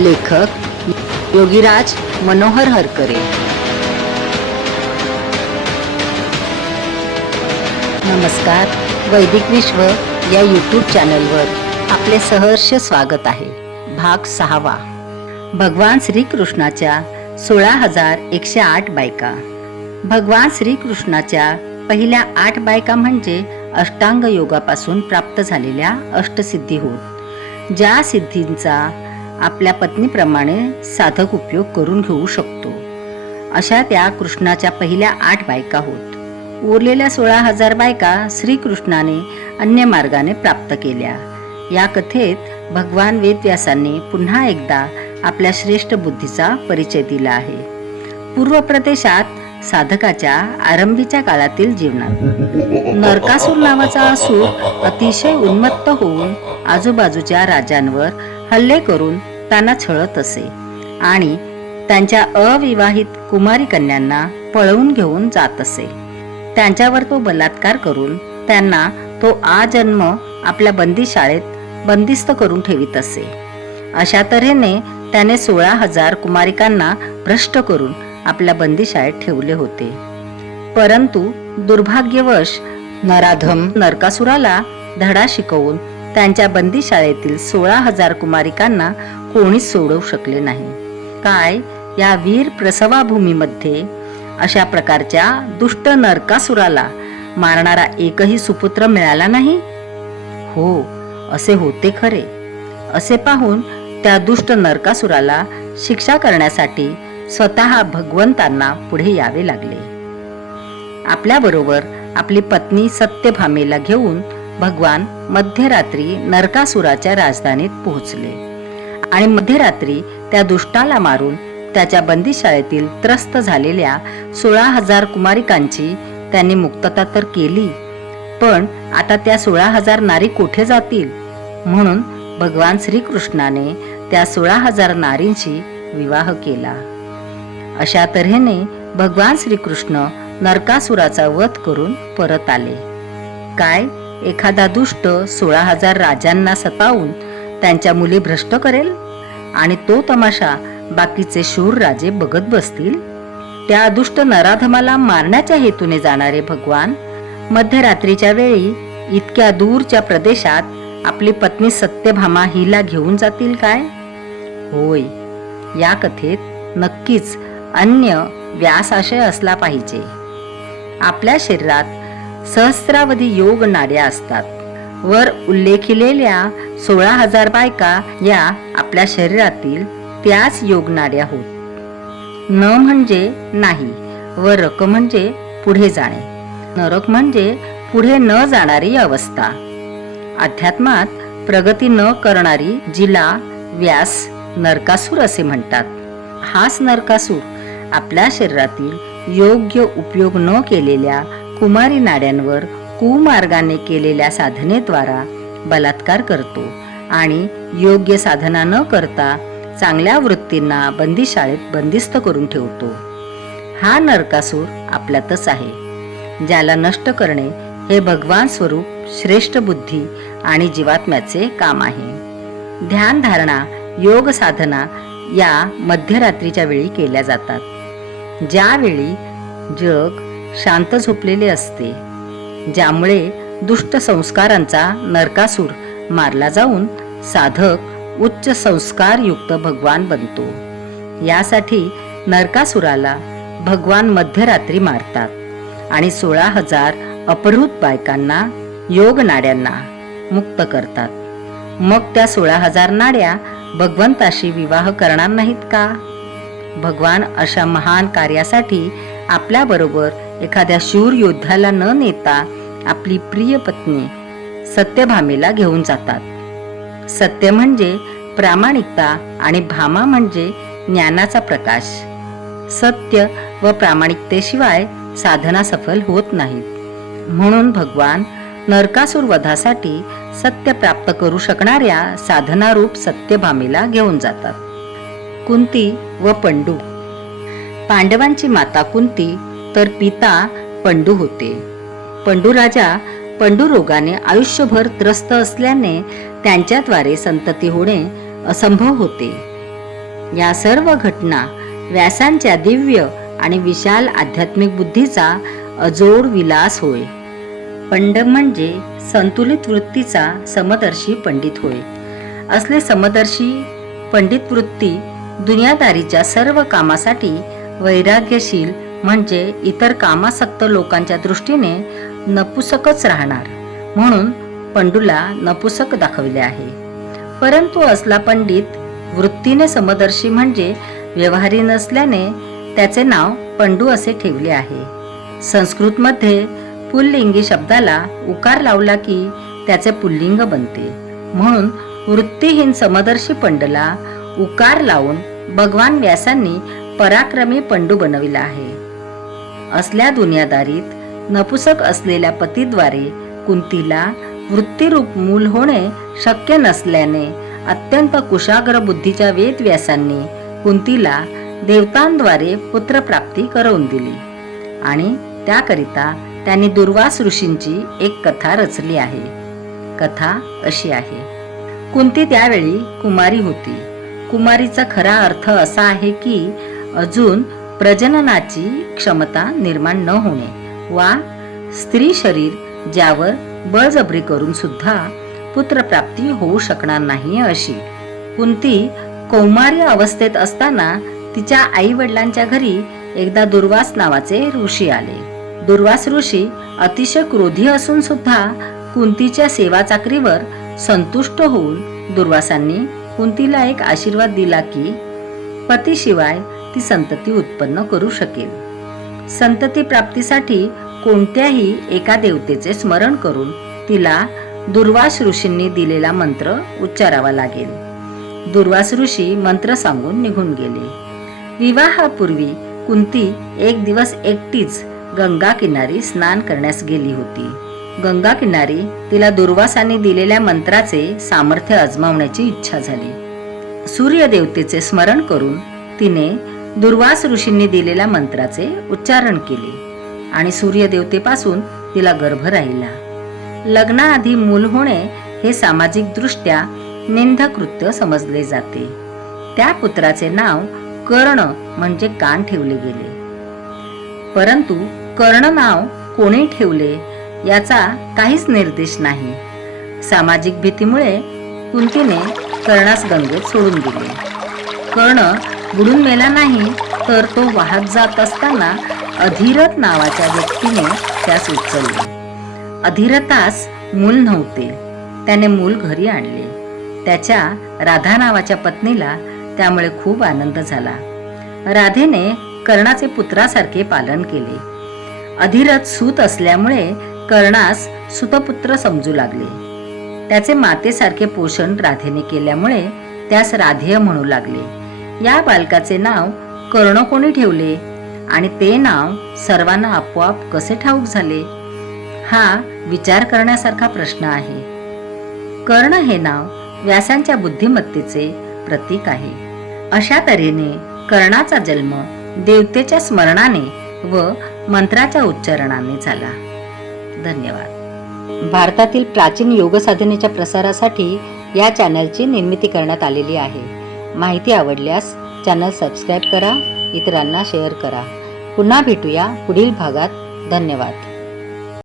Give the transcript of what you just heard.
लेखक योगीराज मनोहर हरकरे। नमस्कार, वैदिक विश्व या यूट्यूब चॅनलवर आपले सहर्ष स्वागत आहे। भाग 6वा। भगवान श्रीकृष्णाच्या 16,108 बायका। भगवान श्रीकृष्णाच्या पहिल्या 8 बायका म्हणजे अष्टांग योगापासून प्राप्त झालेल्या अष्टसिद्धी होत, ज्या सिद्धींचा आपल्या पत्नीप्रमाणे साधक उपयोग करून घेऊ शकतो, अशा त्या कृष्णाच्या पहिल्या 8 बायका होत। उरलेल्या 16,000 बायका श्रीकृष्णाने अन्य मार्गाने प्राप्त केल्या। या कथेत भगवान वेदव्यासांनी पुन्हा एकदा आपल्या श्रेष्ठ बुद्धीचा परिचय दिला आहे। पूर्व प्रदेशात साधकाच्या आरंभीच्या काळातील जीवनात नरकासूर नावाचा असुर अतिशय उन्मत्त होऊन आजूबाजूच्या राजांवर हल्ले करून त्यांना छळत असे आणि त्यांच्या अविवाहित कुमारी कन्यांना पळवून घेऊन जात असे। त्यांच्यावर तो बलात्कार करून त्यांना तो आजन्म आपल्या बंदीशाळेत बंदिस्त करून ठेवित असे। अशा तऱ्हेने त्याने 16,000 कुमारिकांना भ्रष्ट करून आपल्या बंदीशाळेत ठेवले होते। परंतु दुर्भाग्यवश नराधम नरकासुराला धडा शिकवून त्यांच्या बंदीशाळेतील 16,000 कुमारिकांना कोणीच सोडवू शकले नाही। काय या वीर प्रसवाभूमीमध्ये अशा प्रकारच्या दुष्ट नरकासुराला मारणारा एकही सुपुत्र मिळाला नाही? हो, असे होते खरे। असे पाहून त्या दुष्ट नरकासुराला शिक्षा करण्यासाठी स्वतः भगवंतांना पुढे यावे लागले। आपल्याबरोबर आपली पत्नी सत्यभामेला घेऊन भगवान मध्यरात्री नरकासुराच्या राजधानीत पोहोचले आणि मध्यरात्री त्या दुष्टाला मारून त्याच्या बंदीशाळेतील त्रस्त झालेल्या 16,000 कुमारिकांची त्यांनी मुक्तता तर केली, पण आता त्या 16,000 नारी कोठे जातील? म्हणून भगवान श्रीकृष्णाने त्या 16,000 नारींशी विवाह केला। अशा तऱ्हेने भगवान श्रीकृष्ण नरकासुराचा वध करून परत आले। काय एखादा दुष्ट 16,000 राजांना सतावून त्यांच्या मुली भ्रष्ट करेल आणि तो तमाशा बाकीचे शूर राजे बघत बसतील? त्या दुष्ट नराधमाला मारण्याच्या हेतूने जाणारे भगवान मध्यरात्रीच्या वेळी इतक्या दूरच्या प्रदेशात आपली पत्नी सत्यभामा हिला घेऊन जातील काय? होय, या कथेत नक्कीच अन्य व्यासाशय असला पाहिजे। आपल्या शरीरात सहस्रावधी योग नाड्या असतात। वर उल्लेखिलेल्या 16,000 बायका या आपल्या शरीरातील त्याच योग नाड्या होत। न म्हणजे नाही व रक म्हणजे पुढे जाणे, नरक म्हणजे पुढे न जाणारी अवस्था। अध्यात्मात प्रगती न करणारी जिला व्यास नरकासूर असे म्हणतात। हाच नरकासूर आपल्या शरीरातील योग्य उपयोग न केलेल्या कुमारी नाड्यांवर कुमार्गाने केलेल्या साधनेद्वारा बलात्कार करतो आणि योग्य साधना न करता चांगल्या वृत्तींना बंदीशाळेत बंदिस्त करून ठेवतो। हा नरकासूर आपल्यातच आहे, ज्याला नष्ट करणे हे भगवान स्वरूप श्रेष्ठ बुद्धी आणि जीवात्म्याचे काम आहे। ध्यान धारणा योग साधना या मध्यरात्रीच्या वेळी केल्या जातात, ज्यावेळी जग शांत झोपलेले असते, ज्यामुळे दुष्ट संस्कारांचा नरकासूर मारला जाऊन साधक उच्च संस्कारयुक्त भगवान बनतो। यासाठी नरकासुराला भगवान मध्यरात्री मारतात आणि 16,000 अपहृत बायकांना योग नाड्यांना मुक्त करतात। मग त्या 16,000 नाड्या भगवंताशी विवाह करणार नाहीत का? भगवान अशा महान कार्यासाठी आपल्याबरोबर एखाद्या शूर योद्ध्याला न नेता आपली प्रिय पत्नी सत्यभामेला घेऊन जातात। सत्य म्हणजे प्रामाणिकता आणि भामा म्हणजे ज्ञानाचा प्रकाश। सत्य व प्रामाणिकतेशिवाय साधना सफल होत नाहीत। म्हणून भगवान नरकासूर वधासाठी सत्य प्राप्त करू शकणाऱ्या साधनारूप सत्यभामेला घेऊन जातात। कुंती व पंडू। पांडवांची माता कुंती तर पिता पंडू होते। पंडू राजा पंडू रोगाने आयुष्यभर त्रस्त असल्याने त्यांच्याद्वारे संतती होणे असंभव होते। या सर्व घटना व्यासांच्या दिव्य आणि विशाल आध्यात्मिक बुद्धीचा अजोड विलास होय. पंड म्हणजे संतुलित वृत्तीचा समदर्शी पंडित होय. असले समदर्शी पंडित वृत्ती दुनियादारीच्या सर्व कामासाठी वैराग्यशील म्हणजे इतर कामासक्त लोकांच्या दृष्टीने नपुसकच राहणार म्हणून पंडूला नपुसक दाखविले आहे. परंतु असला पंडित वृत्तीने समदर्शी म्हणजे व्यवहारी नसल्याने त्याचे नाव पंडू असे ठेवले आहे. संस्कृतमध्ये पुल्लिंगी शब्दाला उकार लावला की त्याचे पुल्लिंग बनते म्हणून वृत्तीहीन समदर्शी पंडला उकार लावून भगवान व्यासांनी पराक्रमी पंडू बनविला आहे. असल्या दुनियादारीत नपुसक असलेल्या पतीद्वारे कुंतीला वृत्तीरूप मूल होणे शक्य नसल्याने अत्यंत कुशाग्र बुद्धीच्या वेदव्यासांनी कुंतीला देवतांद्वारे पुत्रप्राप्ती करवून दिली आणि त्याकरिता त्यांनी दुर्वास ऋषींची एक कथा रचली आहे. कथा अशी आहे. कुंती त्यावेळी कुमारी होती. कुमारीचा खरा अर्थ असा आहे की अजून प्रजननाची क्षमता निर्माण न होणे वा स्त्री शरीर ज्यावर बळजबरी करून सुद्धा पुत्रप्राप्ती होऊ शकणार नाही अशी. कुंती कौमार्य अवस्थेत असताना तिच्या आई वडिलांच्या घरी एकदा दुर्वास नावाचे ऋषी आले. दुर्वास ऋषी अतिशय क्रोधी असून सुद्धा कुंतीच्या सेवा चाकरीवर संतुष्ट होऊन दुर्वासांनी कुंतीला एक आशीर्वाद दिला की पतीशिवाय ती संतती उत्पन्न करू शकेल. संतती प्राप्तीसाठी कोणत्याही एका देवतेचे स्मरण करून तिला दुर्वास ऋषींनी दिलेला मंत्र उच्चारावा लागेल. दुर्वास ऋषी मंत्र सांगून निघून गेले. विवाहापूर्वी कुंती एक दिवस एकटीच गंगा किनारी स्नान करण्यास गेली होती. गंगा किनारी तिला दुर्वासांनी दिलेल्या मंत्राचे सामर्थ्य अजमावण्याची इच्छा झाली. सूर्य देवतेचे स्मरण करून तिने दुर्वास ऋषींनी दिलेल्या मंत्राचे उच्चारण केले आणि सूर्य देवतेपासून तिला गर्भ राहिला. लग्नाआधी मूल होणे हे सामाजिक दृष्ट्या निंदकृत्य समजले जाते. त्या पुत्राचे नाव कर्ण म्हणजे कान ठेवले गेले. परंतु कर्ण नाव कोणी ठेवले याचा काहीच निर्देश नाही. सामाजिक भीतीमुळे कुंतीने कर्णास गंगेत सोडून दिले. कर्ण बुडून मेला नाही तर तो वाहत जात असताना अधिरथ नावाच्या व्यक्तीने त्यास उचलले. अधिरथास मूल नव्हते. त्याने मूल घरी आणले. त्याच्या राधा नावाच्या पत्नीला त्यामुळे खूप आनंद झाला. राधेने कर्णाचे पुत्रासारखे पालन केले. अधिरथ सूत असल्यामुळे कर्णास सुतपुत्र समजू लागले. त्याचे मातेसारखे पोषण राधेने केल्यामुळे त्यास राधेय म्हणू लागले. या बालकाचे नाव कर्ण कोणी ठेवले आणि ते नाव सर्वांना आपोआप कसे ठाऊक झाले हा विचार करण्यासारखा प्रश्न आहे. कर्ण हे नाव व्यासांच्या बुद्धिमत्तेचे प्रतीक आहे. अशा तऱ्हेने कर्णाचा जन्म देवतेच्या स्मरणाने व मंत्राच्या उच्चारणाने झाला. धन्यवाद. भारतातील प्राचीन योग साधनेच्या प्रसारासाठी या चॅनलची निर्मिती करण्यात आलेली आहे. माहिती आवडल्यास चॅनल सबस्क्राईब करा, इतरांना शेअर करा. पुन्हा भेटूया पुढील भागात. धन्यवाद.